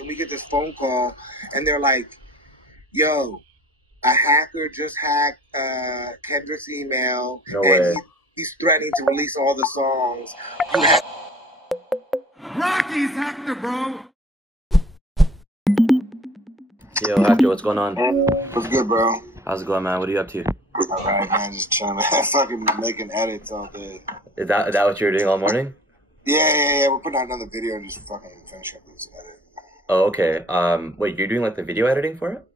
And we get this phone call, and they're like, yo, a hacker just hacked Kendrick's email, No way. He's threatening to release all the songs. Rocky's Hector, bro. Yo, Hector, what's going on? What's good, bro? How's it going, man? What are you up to? All right, man, just trying to fucking making edits all day. Is that what you were doing all morning? Yeah. We're putting out another video and just fucking finishing up this edit. Oh, okay. Wait, you're doing like the video editing for it?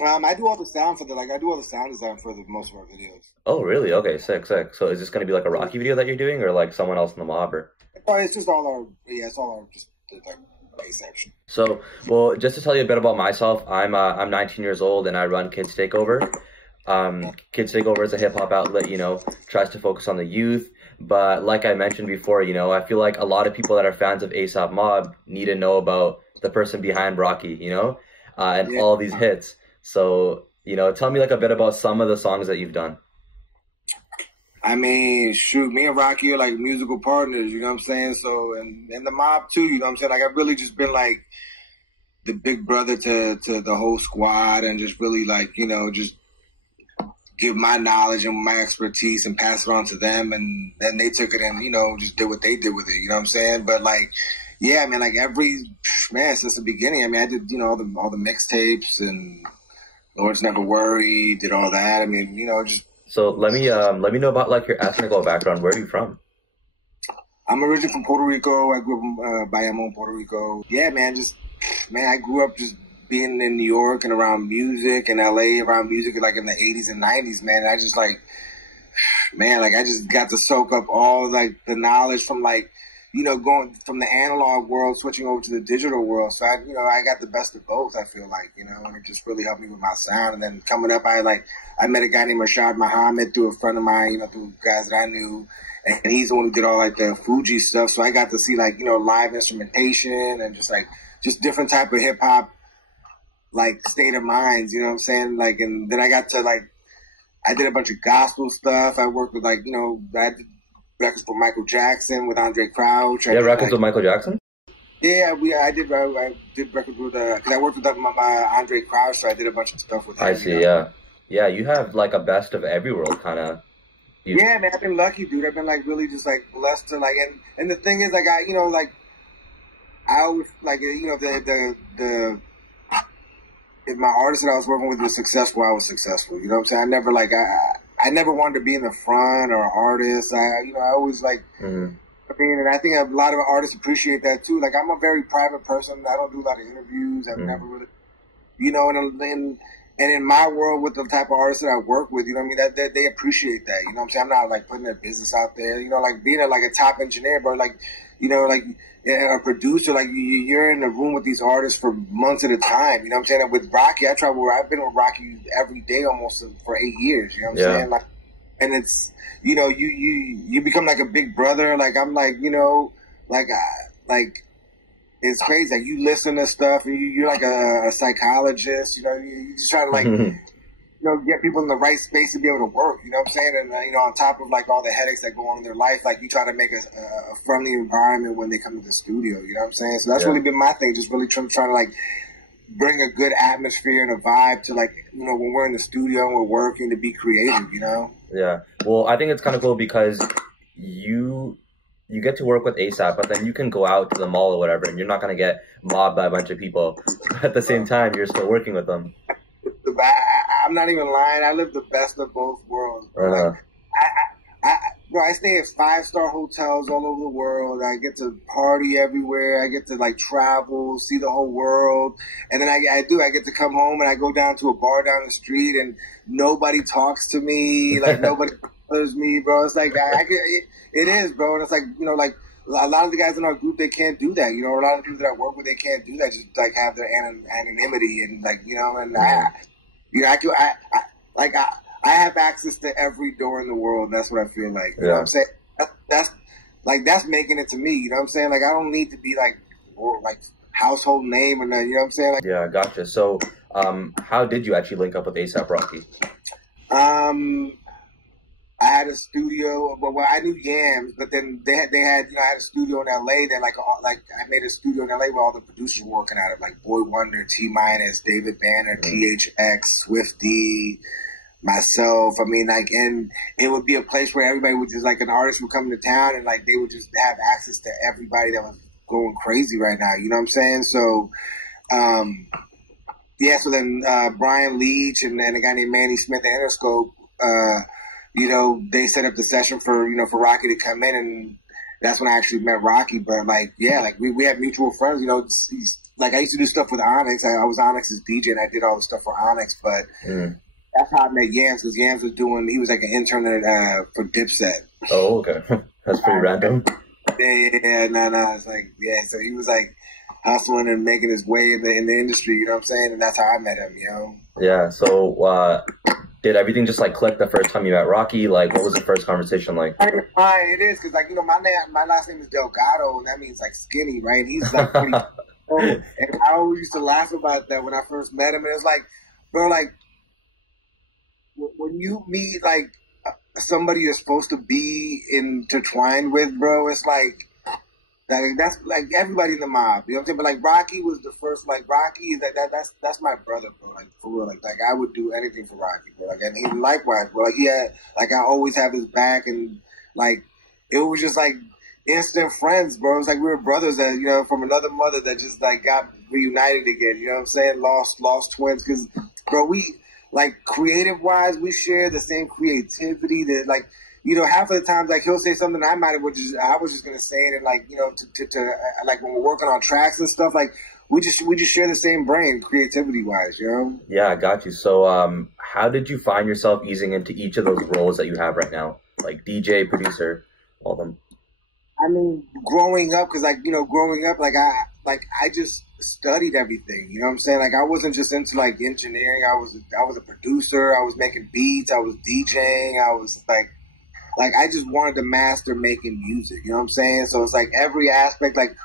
I do all the sound for I do all the sound design for most of our videos. Oh, really? Okay, sick. So is this gonna be like a Rocky video that you're doing, or like someone else in the mob, or? Oh, it's just all our just like bass section. So, well, just to tell you a bit about myself, I'm 19 years old and I run Kids Takeover. Kids Takeover is a hip hop outlet, tries to focus on the youth. But like I mentioned before, I feel like a lot of people that are fans of A$AP Mob need to know about the person behind Rocky, and all these hits. So, tell me like a bit about some of the songs that you've done. I mean, shoot, me and Rocky are like musical partners, you know what I'm saying? So, and the mob too, you know what I'm saying? Like, I've really just been like the big brother to the whole squad, and just really like, just give my knowledge and my expertise and pass it on to them. And then they took it and, just did what they did with it, you know what I'm saying? But like, yeah, I mean, like since the beginning, I mean, I did, all the mixtapes and Lord's Never Worry, did all that. I mean, just. So let me know about like your ethnical background. Where are you from? I'm originally from Puerto Rico. I grew up in Bayamon, Puerto Rico. Yeah, man, I grew up just being in New York and around music, and LA around music, like in the 80s and 90s, man. And I just like, man, like I just got to soak up all like the knowledge from like, going from the analog world, switching over to the digital world. So I got the best of both, I feel like, and it just really helped me with my sound. And then coming up, I met a guy named Rashad Muhammad through a friend of mine, through guys that I knew. And he's the one who did all like the Fuji stuff. So I got to see like, live instrumentation and just different type of hip hop, like state of minds, you know what I'm saying? Like, and then I got to like, I did a bunch of gospel stuff. I worked with like, I did records for Michael Jackson with Andre Crouch. Yeah, records with Michael Jackson? Yeah, I did records with, because I worked with my Andre Crouch, so I did a bunch of stuff with him. I see, yeah. Yeah, you have like a best of every world kind of. Yeah, man, I've been lucky, dude. I've been like really just like blessed to like, and the thing is like, I always like, if my artist that I was working with was successful, I was successful. You know what I'm saying? I never like, I never wanted to be in the front or an artist. I always like, I mean, and I think a lot of artists appreciate that too. Like, I'm a very private person. I don't do a lot of interviews. I've never really, and in my world with the type of artists that I work with, that they appreciate that. You know what I'm saying? I'm not like putting their business out there, like being a top engineer, but like, like a producer, like you're in a room with these artists for months at a time. You know what I'm saying? And with Rocky, I've been with Rocky every day almost for 8 years. You know what I'm saying? Like, and it's, you become like a big brother. Like I'm like, like it's crazy. Like you listen to stuff and you're like a psychologist, you just try to like, get people in the right space to be able to work, you know what I'm saying? And, on top of like all the headaches that go on in their life, like you try to make a friendly environment when they come to the studio, you know what I'm saying? So that's really been my thing, just really trying to like bring a good atmosphere and a vibe to like, when we're in the studio and we're working to be creative, Yeah. Well, I think it's kind of cool because you get to work with A$AP, but then you can go out to the mall or whatever, and you're not going to get mobbed by a bunch of people. At the same time, you're still working with them. I'm not even lying. I live the best of both worlds, bro. Like, I stay at 5-star hotels all over the world. I get to party everywhere. I get to like travel, see the whole world. And then I get to come home and I go down to a bar down the street and nobody talks to me. Like nobody bothers me, bro. It's like, it is, bro. And it's like, like a lot of the guys in our group, they can't do that. A lot of people that I work with, they can't do that. Just like have their anonymity and like, and I have access to every door in the world. And that's what I feel like. You know what I'm saying? That's making it to me. You know what I'm saying? Like, I don't need to be like, or like household name or nothing. You know what I'm saying? Like, yeah, gotcha. So, how did you actually link up with A$AP Rocky? I had a studio. Well, I knew Yams, but then they had, you know, I had a studio in LA that like I made a studio in LA where all the producers were working out of, like Boy Wonder, T Minus, David Banner, THX, Swifty, myself. I mean, like, and it would be a place where everybody would just, like, an artist would come to town and like they would just have access to everybody that was going crazy right now. You know what I'm saying? So, yeah. So then Brian Leach and a guy named Manny Smith at Interscope, you know, they set up the session for, you know, for Rocky to come in, and that's when I actually met Rocky. But like, yeah, like we had mutual friends, you know. Like I used to do stuff with Onyx. I was Onyx's DJ and I did all the stuff for Onyx, but that's how I met Yams, because Yams was he was like an intern for Dipset. Oh, okay. That's pretty random. Yeah, no. It's like, yeah, so he was like hustling and making his way in the industry, you know what I'm saying? And that's how I met him, you know? Yeah, so did everything just like click the first time you met Rocky? Like, what was the first conversation like? It is, because like, you know, my last name is Delgado, and that means like skinny, right? And he's like pretty and I always used to laugh about that when I first met him. And it's like, bro, like, when you meet like somebody you're supposed to be intertwined with, bro, it's like that's like everybody in the mob, you know what I'm saying? But like Rocky was the first, like Rocky, that's my brother, bro. Like for real, like I would do anything for Rocky, bro. Like, and he likewise, bro. Like he had, like, I always have his back, and like it was just like instant friends, bro. It was like we were brothers that, you know, from another mother that just like got reunited again. You know what I'm saying? Lost twins, because bro, we like creative wise, we share the same creativity that, like, you know, half of the times, like, he'll say something I was just gonna say it, and like, you know, to like when we're working on tracks and stuff, like we just share the same brain, creativity wise, you know. Yeah, I got you. So, how did you find yourself easing into each of those roles that you have right now, like DJ, producer, all of them? I mean, growing up, like I just studied everything, you know what I'm saying? Like I wasn't just into like engineering. I was a producer. I was making beats. I was DJing. I was like I just wanted to master making music, you know what I'm saying? So it's like every aspect, like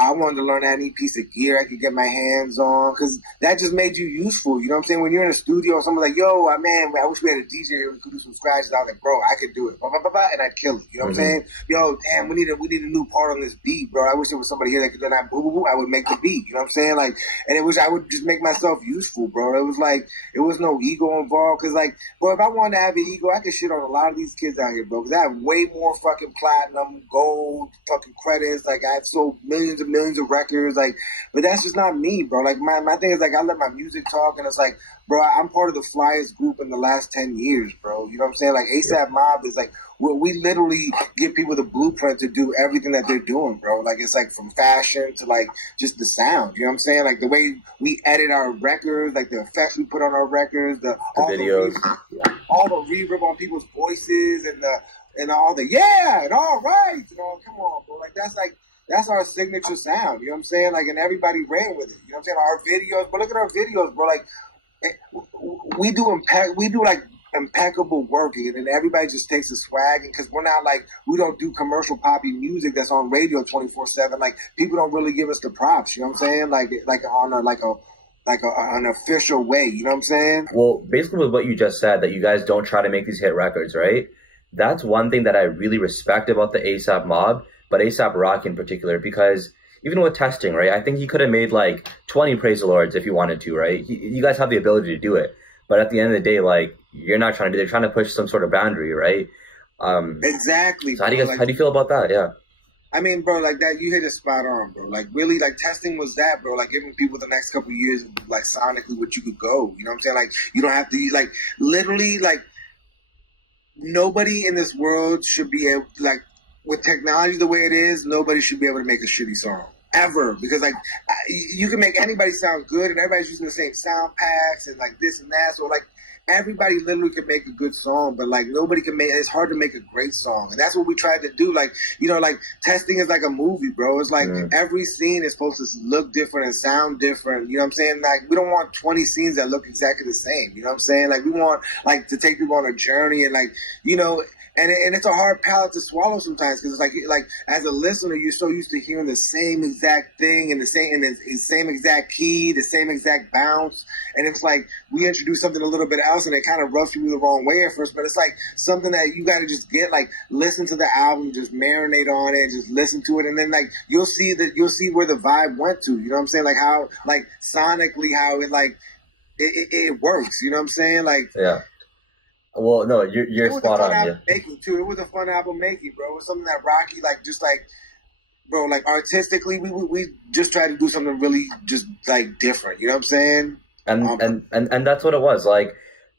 I wanted to learn any piece of gear I could get my hands on, because that just made you useful, you know what I'm saying? When you're in a studio and someone's like, yo, man, I wish we had a DJ here who could do some scratches. I was like, bro, I could do it, blah, blah, blah, blah, and I'd kill it, you know what I'm saying? Yo, damn, we need a new part on this beat, bro. I wish there was somebody here that could do that, boo, boo, boo. I would make the beat, you know what I'm saying? Like, and I would just make myself useful, bro. It was like, it was no ego involved, because like, bro, if I wanted to have an ego, I could shit on a lot of these kids out here, bro, because I have way more fucking platinum, gold, fucking credits. Like, I've sold millions and millions of records, like, but that's just not me, bro. Like, my thing is, like, I let my music talk, and it's like, bro, I'm part of the flyest group in the last 10 years, bro. You know what I'm saying? Like, ASAP Mob is like, we literally give people the blueprint to do everything that they're doing, bro. Like, it's like from fashion to like just the sound, you know what I'm saying? Like the way we edit our records, like the effects we put on our records, all videos, all the reverb on people's voices, and all the yeah and all right, you know, come on, bro. Like that's our signature sound, you know what I'm saying? Like, and everybody ran with it, you know what I'm saying? Our videos, but look at our videos, bro. Like, we do like impeccable work, and then everybody just takes a swag, because we're not like, we don't do commercial poppy music that's on radio 24/7. Like, people don't really give us the props, you know what I'm saying? Like on an official way, you know what I'm saying? Well, basically with what you just said, that you guys don't try to make these hit records, right? That's one thing that I really respect about the ASAP Mob, but ASAP Rocky in particular, because even with testing, right, I think he could have made like 20 Praise the Lords if he wanted to, right? You guys have the ability to do it, but at the end of the day, like, you're not trying to do, they're trying to push some sort of boundary, right? Exactly. So how do you feel about that? Yeah. I mean, bro, like that, you hit it spot on, bro. Like, really, like, testing was that, bro. Like, giving people the next couple of years, like, sonically what you could go. You know what I'm saying? Like, you don't have to use, like, literally, like, nobody in this world should be able, like, with technology the way it is, nobody should be able to make a shitty song. Ever. Because, like, you can make anybody sound good, and everybody's using the same sound packs and, like, this and that. So, like, everybody literally can make a good song, but like nobody can make, it's hard to make a great song. And that's what we tried to do. Like, you know, like testing is like a movie, bro. It's like every scene is supposed to look different and sound different. You know what I'm saying? Like, we don't want 20 scenes that look exactly the same. You know what I'm saying? Like, we want like to take people on a journey, and like, you know, and it's a hard palate to swallow sometimes because it's like as a listener, you're so used to hearing the same exact thing in the same exact key, the same exact bounce, and it's like we introduce something a little bit else, and it kind of rubs you the wrong way at first. But it's like something that you got to just get, like, listen to the album, just marinate on it, just listen to it, and then like you'll see where the vibe went to. You know what I'm saying? Like how, like, sonically, how it like it works. You know what I'm saying? Like, yeah. Well, no, you're spot on. Yeah. It was a fun album making, bro. It was something that Rocky, like, just like, bro, like, artistically, we just tried to do something really just like different. You know what I'm saying? And that's what it was. Like,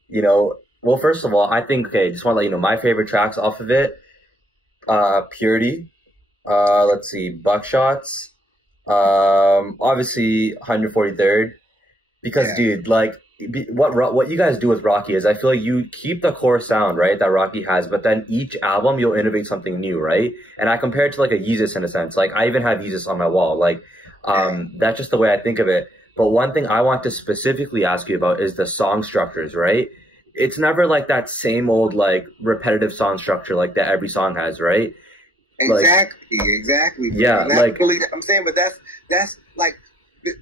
you know, well, first of all, I think, okay, just want to let you know my favorite tracks off of it. Purity. Let's see, Buckshots. Obviously 143rd. Because, dude, like, what you guys do with Rocky is I feel like you keep the core sound, right, that Rocky has, but then each album you'll innovate something new, right? And I compare it to like a Yeezus in a sense. Like, I even have Yeezus on my wall. Like, that's just the way I think of it. But one thing I want to specifically ask you about is the song structures, right? It's never like that same old, like, repetitive song structure like that every song has, right? Exactly. Yeah, like, really, I'm saying, but that's like,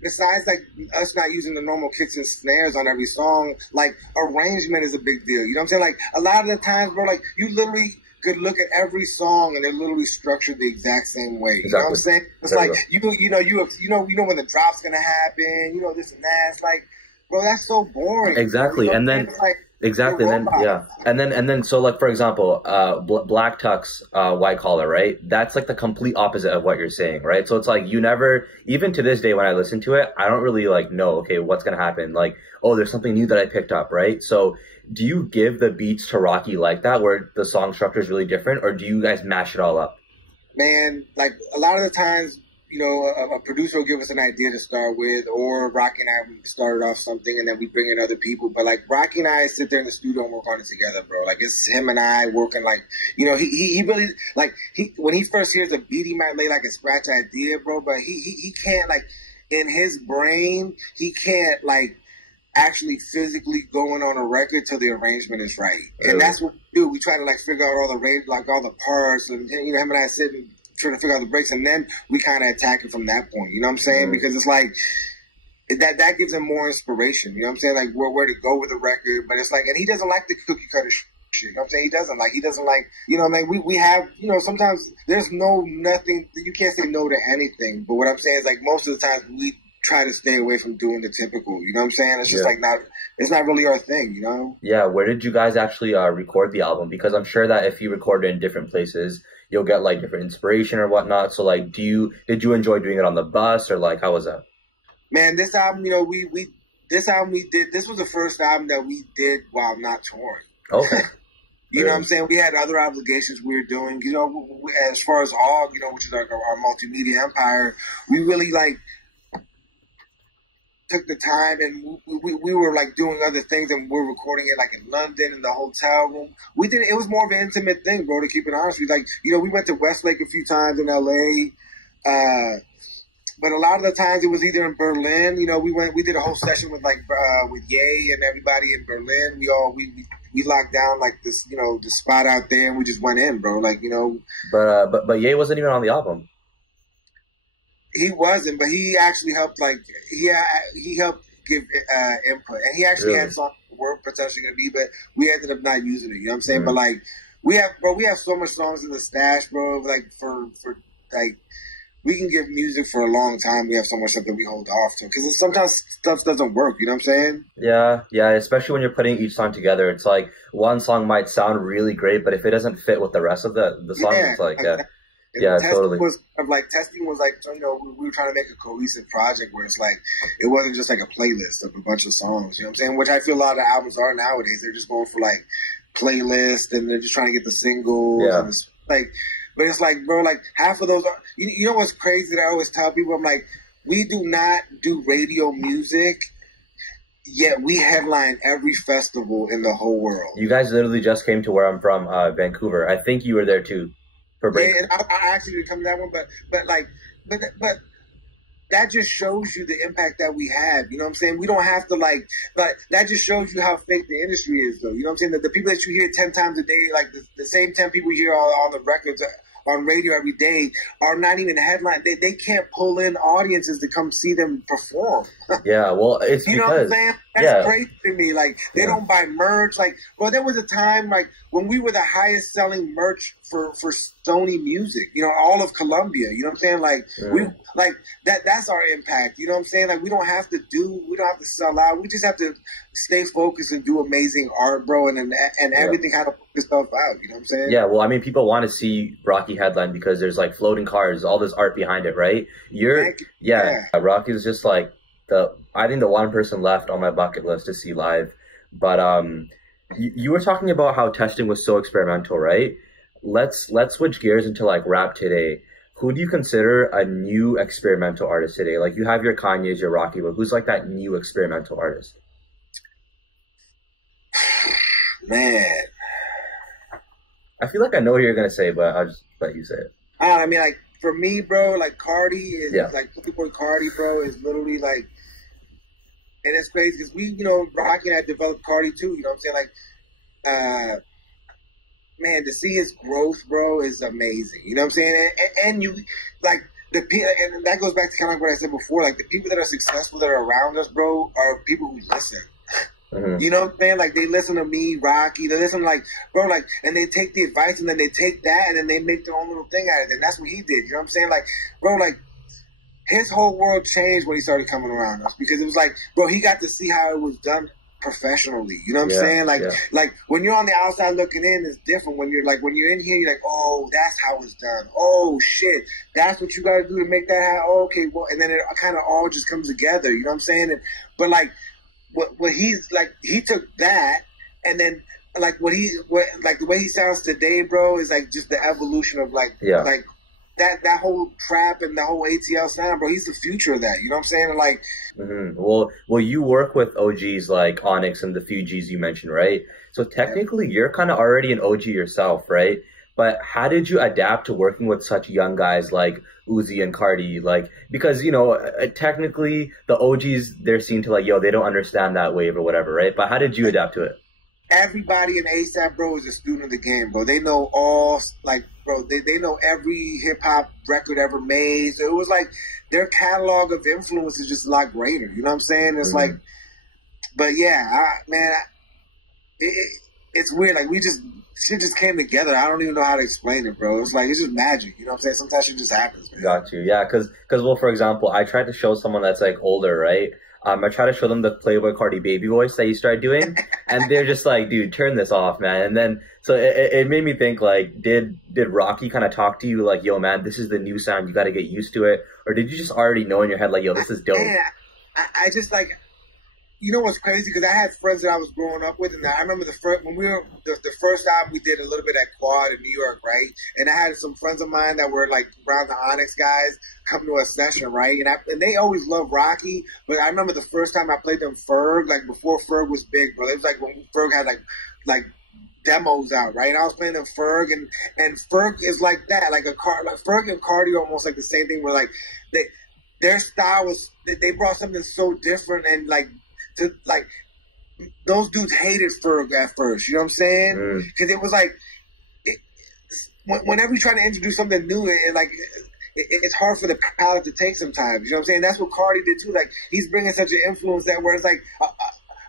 besides like us not using the normal kicks and snares on every song, like, arrangement is a big deal. You know what I'm saying? Like, a lot of the times, bro, like, you literally could look at every song and they're literally structured the exact same way. You know what I'm saying? It's like you know when the drop's gonna happen. You know this and that. It's like, bro, that's so boring. Exactly, you know, and then. It's like, exactly, and then yeah, and then so, like, for example, Black Tux, White Collar, right? That's like the complete opposite of what you're saying, right? So it's like you never, even to this day when I listen to it, I don't really like know, okay, what's gonna happen? Like, oh, there's something new that I picked up, right? So do you give the beats to Rocky like that, where the song structure is really different, or do you guys mash it all up? Man, like, a lot of the times, you know, a producer will give us an idea to start with, or Rocky and I, we started off something and then we bring in other people. But like, Rocky and I sit there in the studio and work on it together, bro. Like, it's him and I working, like, you know, he really, like, when he first hears a beat, he might lay like a scratch idea, bro, but he can't, like, in his brain, he can't, like, actually physically going on a record till the arrangement is right. And that's what we do. We try to, like, figure out all the parts, and, you know, him and I sit and trying to figure out the breaks, and then we kind of attack it from that point. You know what I'm saying? Because it's like that gives him more inspiration. You know what I'm saying? Like, where to go with the record. But it's like, and he doesn't like the cookie cutter shit. You know what I'm saying? He doesn't like, you know what I mean? We have, you know, sometimes there's nothing, you can't say no to anything. But what I'm saying is, like, most of the times we try to stay away from doing the typical. You know what I'm saying? It's just like it's not really our thing, you know? Yeah. Where did you guys actually record the album? Because I'm sure that if you record it in different places, you'll get, like, different inspiration or whatnot. So, like, did you enjoy doing it on the bus, or, like, how was that? Man, this album, you know, this was the first album that we did while not touring. Okay. You know what I'm saying? We had other obligations we were doing. You know, as far as awge, you know, which is our multimedia empire, we really, like, took the time, and we were, like, doing other things, and we're recording it, like, in London in the hotel room. It was more of an intimate thing, bro, to keep it honest with you. Like, you know, we went to Westlake a few times in LA, but a lot of the times it was either in Berlin. You know, we did a whole session with, like, with Ye and everybody in Berlin. We locked down, like, this, you know, the spot out there, and we just went in, bro. Like, you know. But Ye wasn't even on the album. He wasn't, but he actually helped, like, he helped give input. And he actually had songs that were potentially going to be, but we ended up not using it. You know what I'm saying? But, like, we have so much songs in the stash, bro. Like, for like, we can give music for a long time. We have so much stuff that we hold off to. Because sometimes stuff doesn't work. You know what I'm saying? Yeah. Especially when you're putting each song together. It's like, one song might sound really great, but if it doesn't fit with the rest of the song, it's like, totally. Testing was like, you know, we were trying to make a cohesive project where it's like, it wasn't just like a playlist of a bunch of songs, you know what I'm saying? Which I feel a lot of albums are nowadays. They're just going for, like, playlists, and they're just trying to get the singles. Yeah. And it's like, but it's like, bro, like, half of those are, you know what's crazy that I always tell people? I'm like, we do not do radio music, yet we headline every festival in the whole world. You guys literally just came to where I'm from, Vancouver. I think you were there too. Yeah, and I actually didn't come to that one, but that just shows you the impact that we have. You know what I'm saying? We don't have to like, but that just shows you how fake the industry is, though. You know what I'm saying? The people that you hear 10 times a day, like the same 10 people you hear on the records on radio every day, are not even headline. They can't pull in audiences to come see them perform. Yeah, well, it's you because, know what I'm saying? That's crazy to me. Like, they don't buy merch. Like, bro, there was a time, like, when we were the highest selling merch for Sony Music, you know, all of Colombia. You know what I'm saying? Like, we like that's our impact. You know what I'm saying? Like, we don't have to sell out. We just have to stay focused and do amazing art, bro, and everything kind of put itself out. You know what I'm saying? Yeah, well, I mean, people want to see Rocky headline because there's like floating cars, all this art behind it, right? Rocky's just like I think the one person left on my bucket list to see live. But you were talking about how testing was so experimental, right? Let's switch gears into like rap today. Who do you consider a new experimental artist today? Like, you have your Kanye's, your Rocky, but who's like that new experimental artist? Man, I feel like I know what you're gonna say, but I'll just let you say it. I mean, like, for me, bro, like, Carti is like, Playboi Carti, bro, is literally like, and it's crazy because we, you know, Rocky and I developed Carti too. You know what I'm saying? Like, man, to see his growth, bro, is amazing. You know what I'm saying? And you, like, and that goes back to kind of what I said before. Like, the people that are successful that are around us, bro, are people who listen. You know what I'm saying? Like, they listen to me, Rocky. They listen, like, bro, like, and they take the advice and then they take that and then they make their own little thing out of it. And that's what he did. You know what I'm saying? Like, bro, like, his whole world changed when he started coming around us, because it was like, bro, he got to see how it was done professionally. You know what I'm saying? Like, like, when you're on the outside looking in, it's different. When you're in here, you're like, oh, that's how it's done. Oh shit, that's what you got to do to make that happen. Oh, okay, well, and then it kind of all just comes together. You know what I'm saying? But like, what he's like, he took that, and then like like the way he sounds today, bro, is like just the evolution of like that whole trap and the whole ATL sound, bro. He's the future of that. You know what I'm saying? And like, well, you work with OGs like Onyx and the few Gs you mentioned, right? So technically, you're kind of already an OG yourself, right? But how did you adapt to working with such young guys like Uzi and Carti? Like, because, you know, technically the OGs, they're seen to like, yo, they don't understand that wave or whatever, right? But how did you adapt to it? Everybody in ASAP, bro, is a student of the game, bro. They know all, like, bro, they know every hip-hop record ever made. So it was like their catalog of influence is just a lot greater. You know what I'm saying? It's like, but yeah, it's weird. Like, shit just came together. I don't even know how to explain it, bro. It's like, it's just magic. You know what I'm saying? Sometimes shit just happens, man. Got you. Yeah, because, well, for example, I tried to show someone that's like older, right? I try to show them the Playboi Carti baby voice that you started doing, and they're just like, dude, turn this off, man. And then, so it made me think, like, did Rocky kind of talk to you like, yo, man, this is the new sound, you got to get used to it? Or did you just already know in your head, like, yo, this is dope? Yeah, I just, like, you know what's crazy? Because I had friends that I was growing up with, and I remember the first album we did a little bit at Quad in New York, right? And I had some friends of mine that were like around the Onyx guys come to a session, right? And they always loved Rocky, but I remember the first time I played them Ferg, like before Ferg was big, bro. It was like when Ferg had like demos out, right? And I was playing them Ferg, and Ferg is like that, like Ferg and Carti are almost like the same thing, where like their style was, they brought something so different, and like, to like, those dudes hated Ferg at first, you know what I'm saying? Because it was like, whenever you try to introduce something new, it's hard for the palate to take sometimes, you know what I'm saying? That's what Carti did too. Like, he's bringing such an influence that where it's like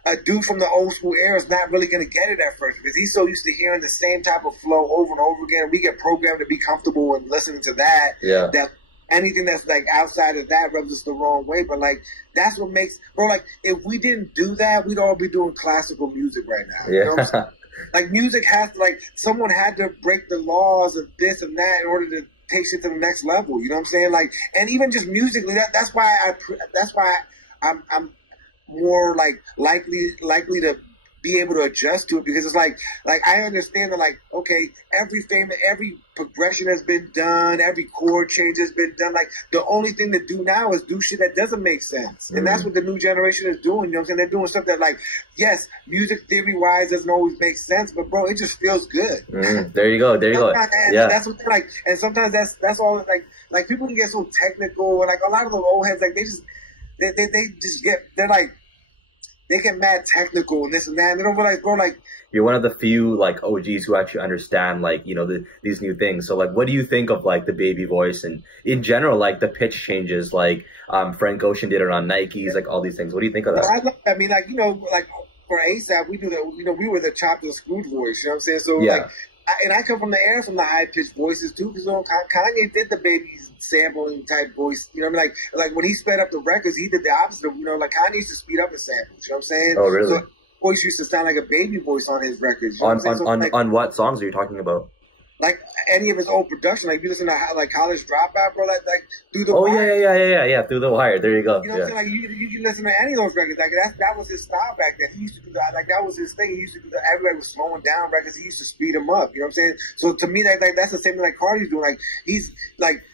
a dude from the old school era is not really going to get it at first, because he's so used to hearing the same type of flow over and over again. We get programmed to be comfortable and listening to that. Yeah. That anything that's like outside of that rubs us the wrong way. But like, that's what makes, bro, like, if we didn't do that, we'd all be doing classical music right now. You know what I'm saying? Like, music has to, like, someone had to break the laws of this and that in order to take shit to the next level. You know what I'm saying? Like, and even just musically, that's why I'm more like likely to be able to adjust to it, because it's like I understand that, like, okay, every progression has been done, every chord change has been done. Like, the only thing to do now is do shit that doesn't make sense. And that's what the new generation is doing. You know what I'm saying? They're doing stuff that, like, yes, music theory wise doesn't always make sense, but bro, it just feels good. There you go. Yeah. That's what, like, and sometimes that's all, like, like people can get so technical, and like a lot of the old heads, like they just get, they're like, they get mad technical and this and that, and they don't realize, bro, like, you're one of the few like OGs who actually understand like, you know, these new things. So like, what do you think of like the baby voice and in general, like the pitch changes, like Frank Ocean did it on Nikes, like all these things. What do you think of that? I mean, like, you know, like for ASAP, we do that. You know, we were the chopped and screwed voice. You know what I'm saying? So Yeah. like, I come from the era from the high pitched voices too, because Kanye did the baby's sampling type voice. You know what I mean? Like when he sped up the records, he did the opposite of, you know, like Kanye used to speed up his samples. You know what I'm saying? Oh, really? So voice used to sound like a baby voice on his records. You know On what songs are you talking about? Like any of his old production, like you listen to like College Dropout, bro, like Through the Oh Wire. yeah, Through the Wire. There you go. You know what I'm saying? Like you can listen to any of those records. Like that was his style back then. He used to do that. Like that was his thing. He used to do that. Everybody was slowing down records. He used to speed them up. You know what I'm saying? So to me, like that's the same thing like Carti's doing. Like he's like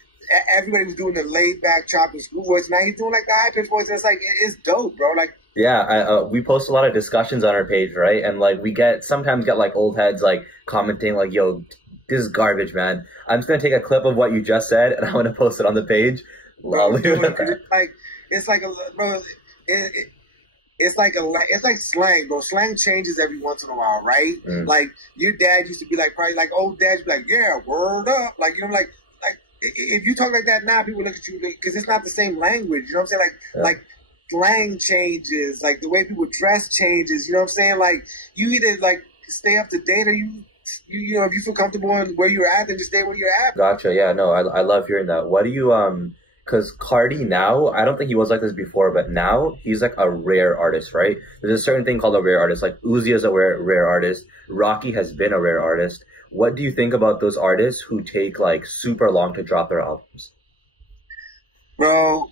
everybody was doing the laid back chopping screw voice. Now he's doing like the high pitched voice. And it's like it's dope, bro. Like. Yeah, we post a lot of discussions on our page, right? And like we sometimes get like old heads like commenting like, "Yo, this is garbage, man." I'm just gonna take a clip of what you just said and I'm gonna post it on the page. Bro, it's like slang, bro. Slang changes every once in a while, right? Like your dad used to be like, probably like old dad used to be like, "Yeah, word up," like you know, like if you talk like that now, people look at you because it's not the same language. You know what I'm saying? Like slang changes, like the way people dress changes. You know what I'm saying? Like you either like stay up to date or you know, if you feel comfortable in where you're at, then just stay where you're at. Gotcha. Yeah, no, I love hearing that. What do you because Carti now, I don't think he was like this before, but now he's like a rare artist, right? There's a certain thing called a rare artist. Like Uzi is a rare artist. Rocky has been a rare artist. What do you think about those artists who take like super long to drop their albums? Bro,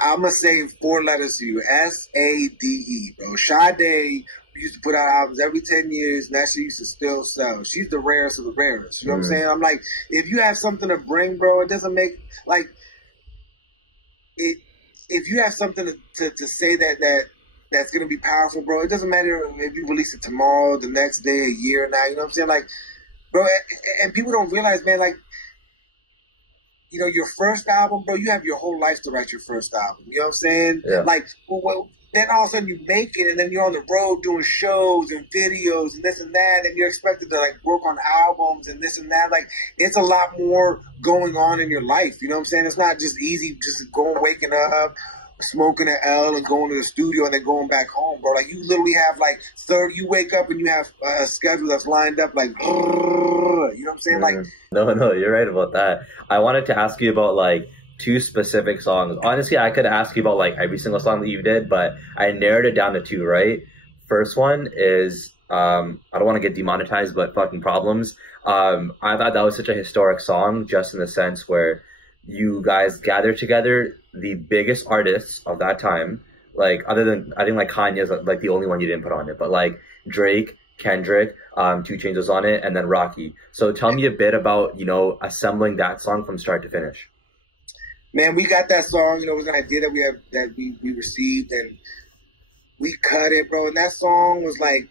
I'm gonna say 4 letters to you. SADE, bro. Sade used to put out albums every 10 years, and that shit used to still sell. She's the rarest of the rarest. You know what I'm saying? I'm like, if you have something to bring, bro, it doesn't make like it. If you have something to say that's gonna be powerful, bro, it doesn't matter if you release it tomorrow, the next day, a year now. You know what I'm saying? Like, bro, and people don't realize, man, like. You know, your first album, bro, you have your whole life to write your first album. You know what I'm saying? Yeah. Like, well, then all of a sudden you make it, and then you're on the road doing shows and videos and this and that, and you're expected to, like, work on albums and this and that. Like, it's a lot more going on in your life. You know what I'm saying? It's not just easy just going, waking up, smoking an L and going to the studio and then going back home, bro. Like, you literally have, like, you wake up and you have a schedule that's lined up, like, you know what I'm saying? Like, No, you're right about that. I wanted to ask you about, like, 2 specific songs. Honestly, I could ask you about, like, every single song that you did, but I narrowed it down to 2, right? First one is, I don't want to get demonetized, but Fucking Problems. I thought that was such a historic song, just in the sense where you guys gathered together the biggest artists of that time, like, other than, I think, like, Kanye is, like, the only one you didn't put on it, but, like, Drake, Kendrick, 2 Chainz was on it, and then Rocky. So tell me a bit about, you know, assembling that song from start to finish. Man, we got that song, you know, it was an idea that we received, and we cut it, bro. And that song was like,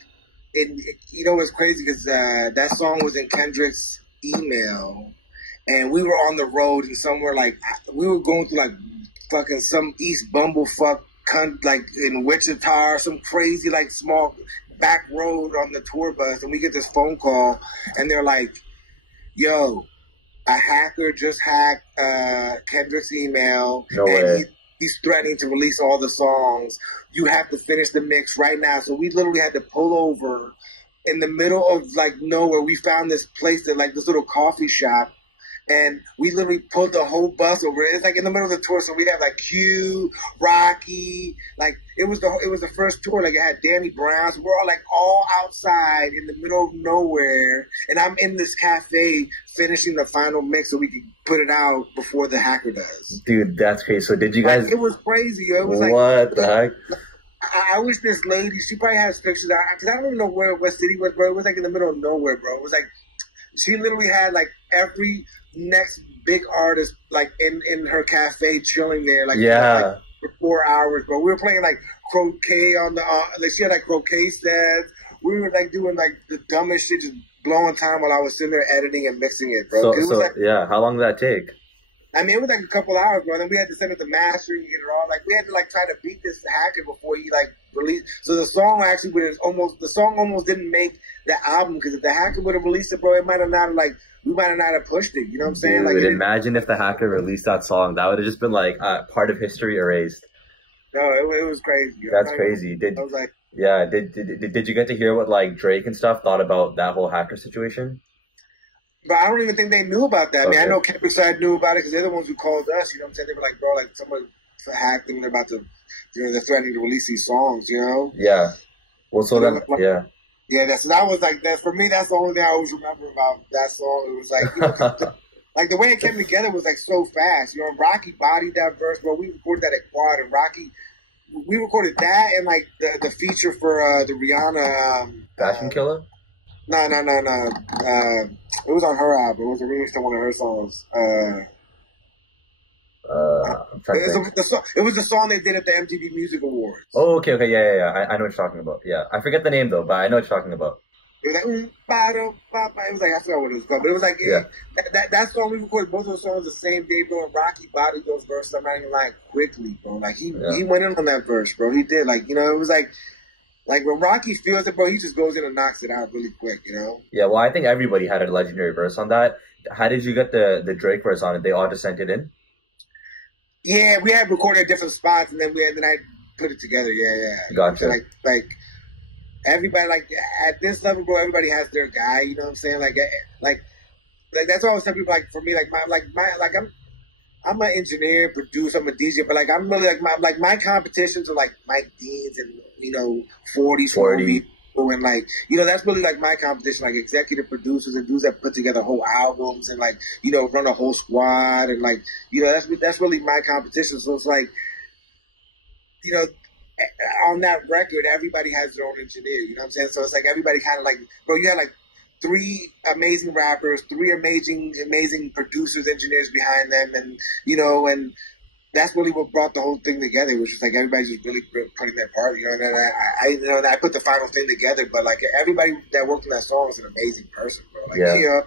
you know, it's crazy because that song was in Kendrick's email, and we were on the road and somewhere like we were going through like fucking some East Bumblefuck, like in Wichita or some crazy like small back road on the tour bus, and we get this phone call, and they're like, "Yo, a hacker just hacked Kendrick's email, and he's threatening to release all the songs. You have to finish the mix right now." So we literally had to pull over in the middle of like nowhere. We found this place that like this little coffee shop, and we literally pulled the whole bus over. It's like in the middle of the tour, so we have like Q, Rocky, like it was the first tour. Like it had Danny Brown. So we're all outside in the middle of nowhere, and I'm in this cafe finishing the final mix so we could put it out before the hacker does. Dude, that's crazy. So did you guys? Like, it was crazy. It was like, what the heck? I wish this lady, she probably has pictures, because I don't even know what city it was, bro. It was like in the middle of nowhere, bro. It was like, she literally had like every next big artist like in her cafe chilling there, like, like for 4 hours, bro. We were playing like croquet on the, like she had like croquet sets. We were like doing like the dumbest shit, just blowing time while I was sitting there editing and mixing it, bro. Yeah, how long did that take? I mean, it was like a couple hours, bro. Then we had to send it to master and get it all. Like, we had to like try to beat this hacker before he like released. So the song actually almost didn't make the album, because if the hacker would have released it, bro, it might have not we might have not have pushed it. You know what I'm saying? Dude, like, imagine if the hacker released that song. That would have just been like part of history erased. No, it was crazy. That's crazy. Did you get to hear what like Drake and stuff thought about that whole hacker situation? But I don't even think they knew about that. Okay. I mean, I know Kendrick side knew about it because they're the ones who called us. You know what I'm saying? They were like, bro, like someone hacked them. They're about to, they're threatening to release these songs. You know? Yeah. Well, so then, yeah. Yeah, so that was like that for me. That's the only thing I always remember about that song. It was like, you know, like the way it came together was like so fast. You know, Rocky bodied that verse, bro. We recorded that at Quad, and we recorded that and like the feature for the Rihanna Fashion Killer. No. It was on her album. It was a remix to one of her songs. It was the song they did at the MTV Music Awards. Oh, okay, yeah. I know what you're talking about. Yeah, I forget the name though, but I know what you're talking about. It was like, it was like, I forgot what it was called, but it was like, yeah. That song, we recorded both those songs the same day, bro, and Rocky bodied those verses, I'm not even lying, quickly, bro. Like, he went in on that verse, bro. He did, like, you know, it was like when Rocky feels it, bro, he just goes in and knocks it out really quick, you know? Yeah, well, I think everybody had a legendary verse on that. How did you get the Drake verse on it? They all just sent it in? Yeah, we had recorded at different spots, and then I put it together, yeah. Gotcha. So like, everybody, like, at this level, bro, everybody has their guy, you know what I'm saying? Like that's why I always tell people, like, for me, I'm an engineer, producer, I'm a DJ, but like I'm really like my competitions are like Mike Deans and, you know, 40 people, and like, you know, that's really like my competition, like executive producers and dudes that put together whole albums and like, you know, run a whole squad, and like, you know, that's really my competition. So it's like, you know, on that record, everybody has their own engineer, you know what I'm saying? So it's like everybody kind of like, bro, you had like 3 amazing rappers, 3 amazing producers, engineers behind them, and, you know, and that's really what brought the whole thing together. It was just like everybody just really putting their part, you know. And then I put the final thing together, but like everybody that worked on that song was an amazing person, bro. Like, yeah.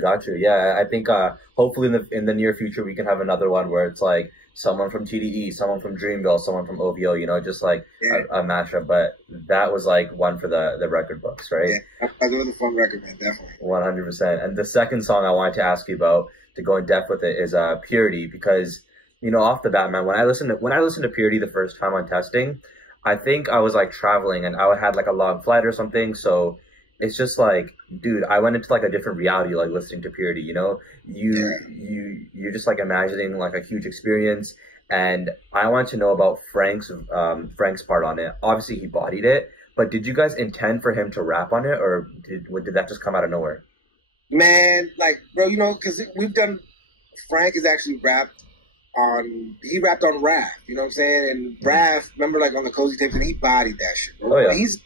Got you. Yeah, I think hopefully in the near future we can have another one where it's like someone from TDE, someone from Dreamville, someone from OVO, you know, just like a mashup. But that was like one for the record books, right? Yeah, that was a fun record, man, definitely. 100%. And the second song I wanted to ask you about, to go in depth with it, is Purity, because, you know, off the bat, man, when I listened to Purity the first time on testing, I think I was like traveling and I had like a long flight or something, so it's just like, dude, I went into like a different reality, like listening to Purity, you know? You're just like imagining like a huge experience. And I want to know about Frank's part on it. Obviously he bodied it, but did you guys intend for him to rap on it, or did that just come out of nowhere? Man, like, bro, you know, because Frank has actually rapped on Raph, you know what I'm saying? And Raph, remember, like, on the Cozy Tapes, and he bodied that shit, bro. Oh, yeah. He's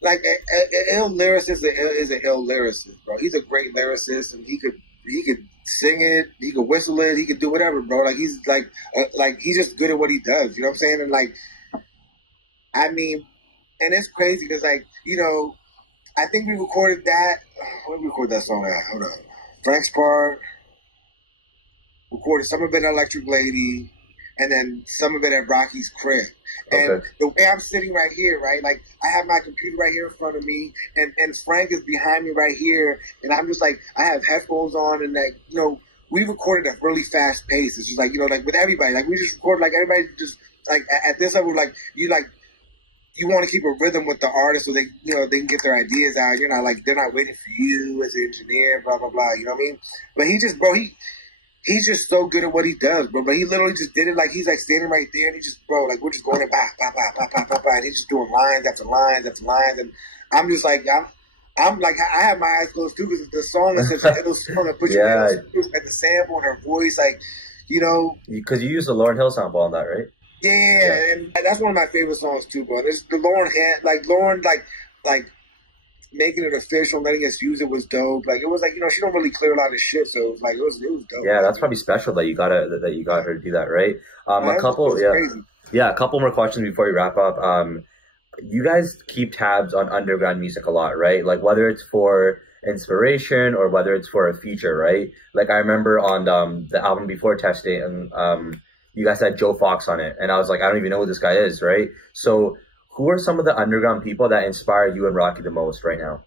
like an ill lyricist is an ill lyricist, bro. He's a great lyricist, and he could sing it, he could whistle it, he could do whatever, bro. Like, he's like he's just good at what he does, you know what I'm saying? And like, I mean, and it's crazy because, like, you know, I think we recorded that. Where did we record that song at? Hold on. Frank's part. Recorded some of it at Electric Lady, and then some of it at Rocky's crib. And the way I'm sitting right here, right, like, I have my computer right here in front of me, and Frank is behind me right here, and I'm just like, I have headphones on, and like, you know, we recorded at a really fast pace. It's just like, you know, like with everybody, like we just record, like everybody just like at this level, like you want to keep a rhythm with the artist so they, you know, they can get their ideas out. You're not like, they're not waiting for you as an engineer, blah blah blah. You know what I mean? But he just, bro, he's just so good at what he does, bro. But he literally just did it, like he's like standing right there, and he just, bro, like we're just going and and he's just doing lines after lines after lines, and I'm just like, I'm like, I have my eyes closed too, because the song is such a little song that puts you at the sample and her voice, like, you know, because you used the Lauryn Hill sample on that, right? Yeah, and that's one of my favorite songs too, bro. And it's the Lauren like making it official, letting us use it was dope. Like, it was like, you know, she don't really clear a lot of shit, so it was like, it was dope. Yeah, that's probably special that you got her to do that, right? A couple more questions before we wrap up. You guys keep tabs on underground music a lot, right? Like, whether it's for inspiration or whether it's for a feature, right? Like I remember on the album before Testing, and you guys had Joe Fox on it, and I was like, I don't even know who this guy is, right? So who are some of the underground people that inspire you and Rocky the most right now?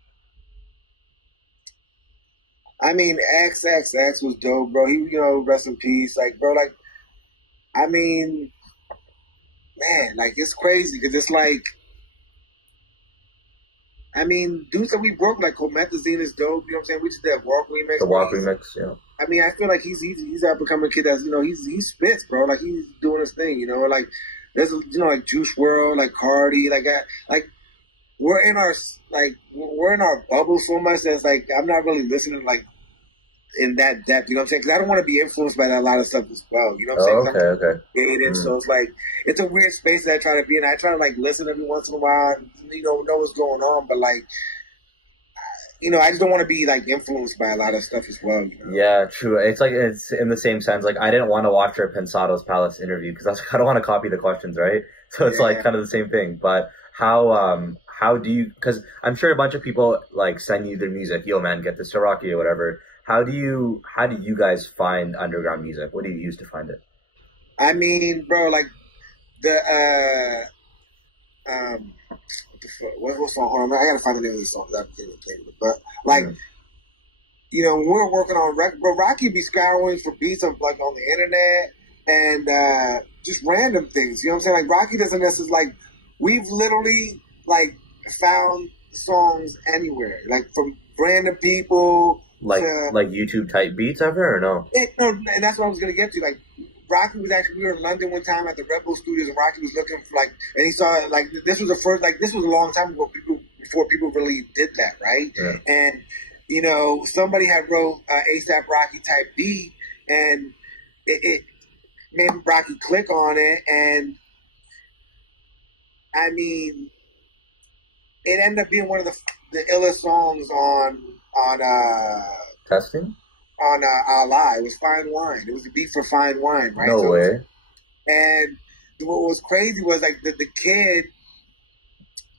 I mean, XXX was dope, bro. He, you know, rest in peace. Like, bro, like, I mean, man, like, it's crazy because it's like, I mean, dudes that we broke, like Comethazine is dope, you know what I'm saying? We just did that Walk remix. The Walk remix, yeah. I mean, I feel like he's that becoming a kid that's, you know, he spits, bro. Like, he's doing his thing, you know? Like, there's, you know, like Juice WRLD, like Carti, like, we're in our bubble so much that's like, I'm not really listening, like, in that depth, you know what I'm saying? Because I don't want to be influenced by that, a lot of stuff as well, you know what I'm saying? Okay. So it's like, it's a weird space that I try to be in. I try to like listen every once in a while, and, you know what's going on, but like, you know, I just don't want to be like influenced by a lot of stuff as well. You know? Yeah, true. It's like, it's in the same sense. Like, I didn't want to watch your Pensado's Palace interview because I don't want to copy the questions, right? So it's like kind of the same thing. But how do you? Because I'm sure a bunch of people like send you their music. Yo, man, get this to Rocky or whatever. How do you guys find underground music? What do you use to find it? I mean, bro, like what song? Hold on, I gotta find the name of the song. I can't even think of it. But like, you know, when we're working on record, bro, Rocky be scouring for beats of like on the internet and just random things. You know what I'm saying? Like Rocky doesn't necessarily like. We've literally like found songs anywhere, like from random people. Like YouTube type beats ever or no? No, and that's what I was gonna get to. Like Rocky was actually, we were in London one time at the Red Bull Studios, and Rocky was looking for like, and he saw like this was the first, like this was a long time ago, before people really did that, right? Yeah. And you know, somebody had wrote ASAP Rocky type beat, and it made Rocky click on it, and I mean, it ended up being one of the illest songs on Testing? On awge. It was Fine Wine. It was a beat for Fine Wine, right? No way. And what was crazy was like the kid,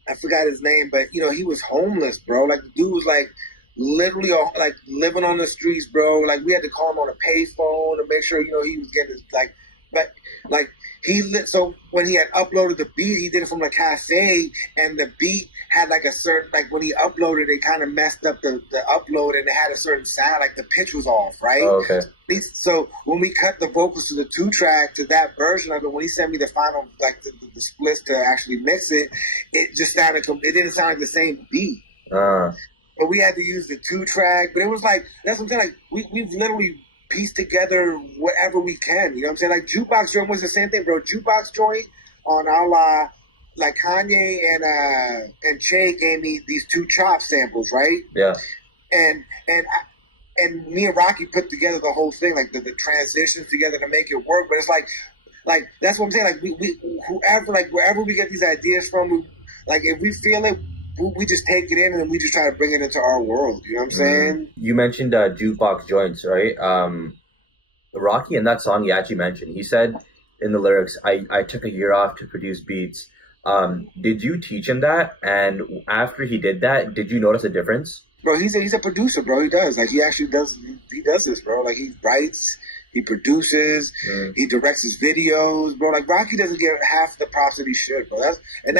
I forgot his name, but you know, he was homeless, bro. Like the dude was like literally like living on the streets, bro. Like we had to call him on a payphone to make sure, you know, he was getting his like so when he had uploaded the beat, he did it from like cassette, and the beat had like a certain, like when he uploaded it kind of messed up the upload, and it had a certain sound, like the pitch was off, right? Oh, okay. So when we cut the vocals to the 2-track to that version of it, when he sent me the final, like the splits to actually mix it, it just sounded, it didn't sound like the same beat. But we had to use the 2-track, but it was like, that's what I'm saying, like we've literally piece together whatever we can, you know what I'm saying? Like Jukebox Joint was the same thing, bro. Jukebox Joint on awge, like Kanye and Che gave me these 2 Chop samples, right? Yeah. And me and Rocky put together the whole thing, like the transitions together to make it work. But it's like that's what I'm saying. Like we whoever, like wherever we get these ideas from, like if we feel it, we just take it in and we just try to bring it into our world. You know what I'm saying? You mentioned Jukebox Joints, right? Rocky in that song you actually mentioned, he said in the lyrics, I took a year off to produce beats. Did you teach him that? And after he did that, did you notice a difference? Bro, he's a producer, bro. He does. Like he actually does this, bro. Like he writes, he produces, he directs his videos, bro. Like Rocky doesn't get half the props that he should, bro.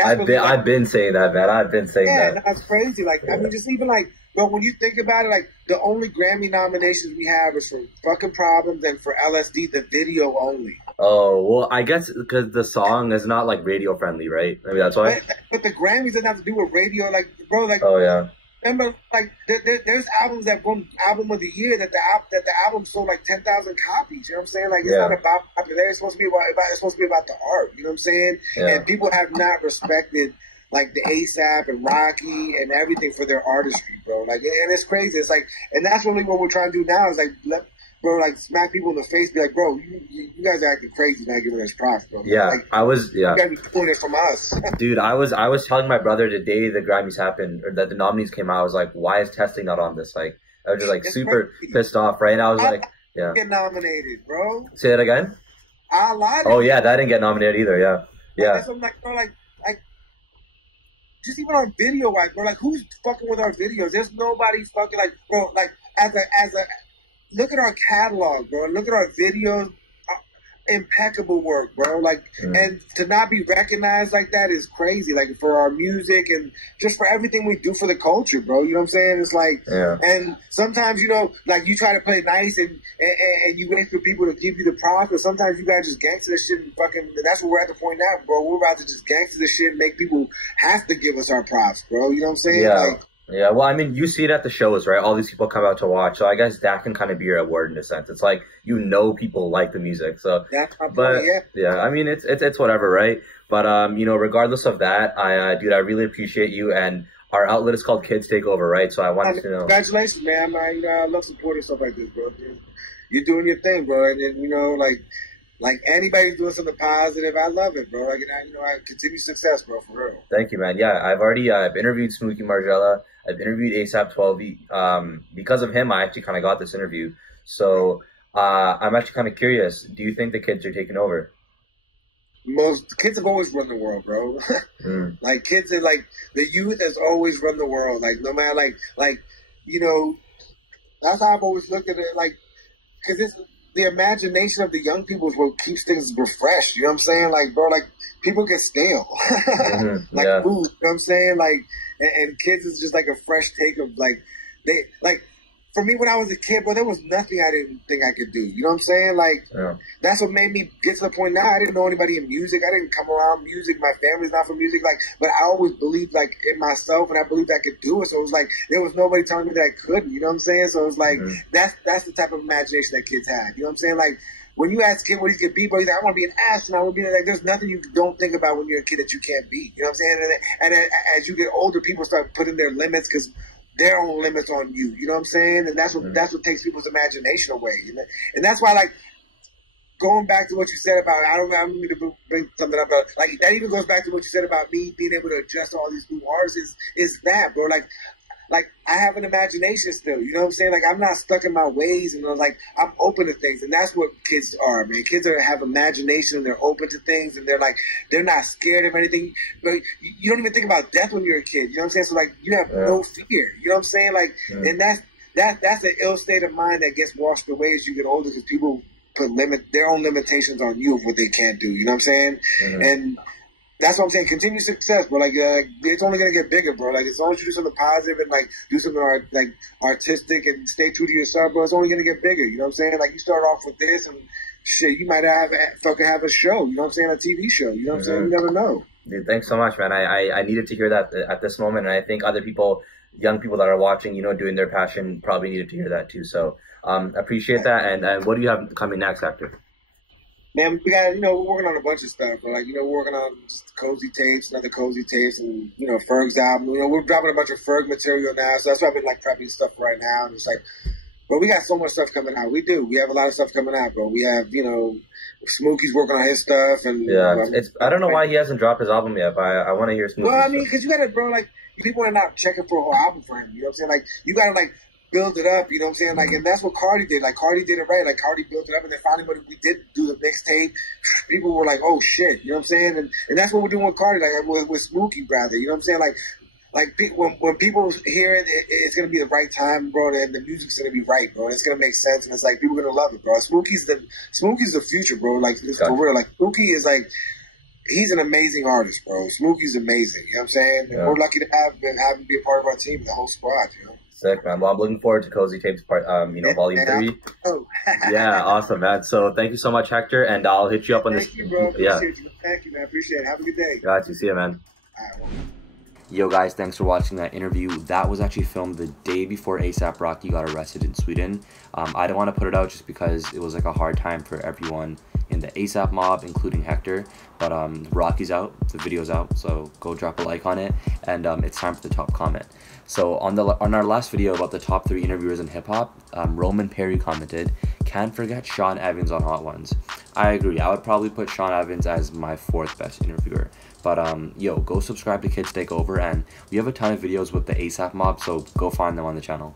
I've been saying that, man. I've been saying that. Yeah, that's crazy. Like I mean, just even like, bro, when you think about it, like the only Grammy nominations we have is for Fucking Problems and for LSD, the video only. Oh, well, I guess because the song is not like radio friendly, right? Maybe that's why. But the Grammys doesn't have to do with radio, like, bro, like. Oh yeah. Remember, like, there's albums that won Album of the Year that the album sold like 10,000 copies. You know what I'm saying? Like, it's not about popularity. It's supposed to be about the art. You know what I'm saying? Yeah. And people have not respected like the ASAP and Rocky and everything for their artistry, bro. Like, and it's crazy. It's like, and that's really what we're trying to do now. Is like, bro, like smack people in the face, be like, bro, you guys are acting crazy, not giving us props, bro. Yeah, like, You gotta be pulling it from us. Dude, I was telling my brother the day the Grammys happened, or that the nominees came out, I was like, why is Testing not on this? Like, I was just like super pissed off, right? And I was like, yeah. Get nominated, bro. Say that again? I lied. Oh yeah, that didn't get nominated either, yeah. That's what I'm like, bro, like just even on video, like, bro, like, who's fucking with our videos? There's nobody fucking, like, bro, like, as a, look at our catalog, bro. Look at our videos. Impeccable work, bro. Like, and to not be recognized like that is crazy. Like, for our music and just for everything we do for the culture, bro. You know what I'm saying? It's like, and sometimes, you know, like, you try to play nice and you wait for people to give you the props, but sometimes you gotta just gangster this shit and fucking. And that's what we're at the point now, bro. We're about to just gangster this shit and make people have to give us our props, bro. You know what I'm saying? Yeah. Like, yeah, well, I mean, you see it at the shows, right? All these people come out to watch, so I guess that can kind of be your award in a sense. It's like, you know, people like the music, so. That's my point, but yeah, I mean, it's whatever, right? But you know, regardless of that, dude, I really appreciate you, and our outlet is called Kids Takeover, right? So I wanted to know. Congratulations, man. You know, I love supporting stuff like this, bro. You're doing your thing, bro, and then, you know, like anybody doing something positive, I love it, bro. Like, you know, I continue success, bro, for real. Thank you, man. Yeah, I've interviewed Smooky Margielaa. I've interviewed ASAP 12. Because of him, I actually kind of got this interview. So I'm actually kind of curious. Do you think the kids are taking over? Kids have always run the world, bro. Like, kids are like, the youth has always run the world. Like, no matter, like, you know, that's how I've always looked at it. Like, because it's the imagination of the young people is what keeps things refreshed. You know what I'm saying? Like, bro, like, people get stale. Like, food, you know what I'm saying? Like, and kids is just like a fresh take of, like, for me, when I was a kid, bro, there was nothing I didn't think I could do. You know what I'm saying? Like, that's what made me get to the point now. I didn't know anybody in music. I didn't come around music. My family's not from music. Like, but I always believed, like, in myself, and I believed I could do it. So it was like, there was nobody telling me that I couldn't. You know what I'm saying? So it was like, that's the type of imagination that kids had. You know what I'm saying? Like, when you ask a kid what he could be, bro, he's like, I want to be an astronaut. I want to be like, there's nothing you don't think about when you're a kid that you can't be. You know what I'm saying? And as you get older, people start putting their limits because their own limits on you. You know what I'm saying? And that's what takes people's imagination away. And that's why, like, going back to what you said about, I don't mean to bring something up, but, like, that even goes back to what you said about me being able to adjust to all these new artists is that, bro. Like, I have an imagination still, you know what I'm saying? Like, I'm not stuck in my ways, and like, I'm open to things, and that's what kids are, man. Kids have imagination, and they're open to things, and they're not scared of anything. But you don't even think about death when you're a kid, you know what I'm saying? So, like, you have no fear, you know what I'm saying? Like, and that's an ill state of mind that gets washed away as you get older, because people put their own limitations on you of what they can't do, you know what I'm saying? And that's what I'm saying. Continue success, bro. Like, it's only gonna get bigger, bro. Like, as long as you do something positive and, like, do something artistic and stay true to yourself, bro, it's only gonna get bigger. You know what I'm saying? Like, you start off with this and shit, you might have a show. You know what I'm saying? A TV show. You know what I'm saying? You never know. Dude, thanks so much, man. I needed to hear that at this moment, and I think other people, young people that are watching, you know, doing their passion, probably needed to hear that too. So, appreciate that. And what do you have coming next, Hector? Man, we got, you know, we're working on a bunch of stuff. But, like, you know, we're working on just Cozy Tapes, another Cozy Tapes, and, you know, Ferg's album. You know, we're dropping a bunch of Ferg material now, so that's why I've been, like, prepping stuff right now. And it's like, bro, we got so much stuff coming out. We do. We have a lot of stuff coming out, bro. We have, you know, Smokey's working on his stuff. And I don't know why he hasn't dropped his album yet, but I want to hear Smokey's. Well, I mean, because you got to, bro, like, people are not checking for a whole album for him. You know what I'm saying? Like, you got to, like, build it up, you know what I'm saying? Like, and that's what Carti did. Like, Carti did it right. Like, Carti built it up, and then finally when we did do the mixtape, people were like, oh, shit, you know what I'm saying? And that's what we're doing with Carti, like, with Smooky, rather, you know what I'm saying? Like when people hear it, it's going to be the right time, bro, and the music's going to be right, bro, and it's going to make sense, and it's like, people are going to love it, bro. Smooky's the future, bro. Like, for real. Like, Smooky is, like, he's an amazing artist, bro. Smooky's amazing, you know what I'm saying? Yeah. We're lucky to have him be a part of our team, the whole squad, you know? Sick, man. Well, I'm looking forward to Cozy Tapes part, volume 3. Yeah, awesome, man. So thank you so much, Hector, and I'll hit you up on this. Thank you, bro. Appreciate you. Thank you, man. Appreciate it. Have a good day. Got you. See you, man. All right, well. Yo, guys, thanks for watching that interview. That was actually filmed the day before A$AP Rocky got arrested in Sweden. I don't want to put it out just because it was like a hard time for everyone in the A$AP mob, including Hector. But Rocky's out, the video's out, so go drop a like on it. And it's time for the top comment. So on our last video about the top 3 interviewers in hip-hop, Roman Perry commented, "Can't forget Sean Evans on Hot Ones." I agree. I would probably put Sean Evans as my 4th best interviewer. But yo, go subscribe to Kids Takeover, and we have a ton of videos with the A$AP mob, so go find them on the channel.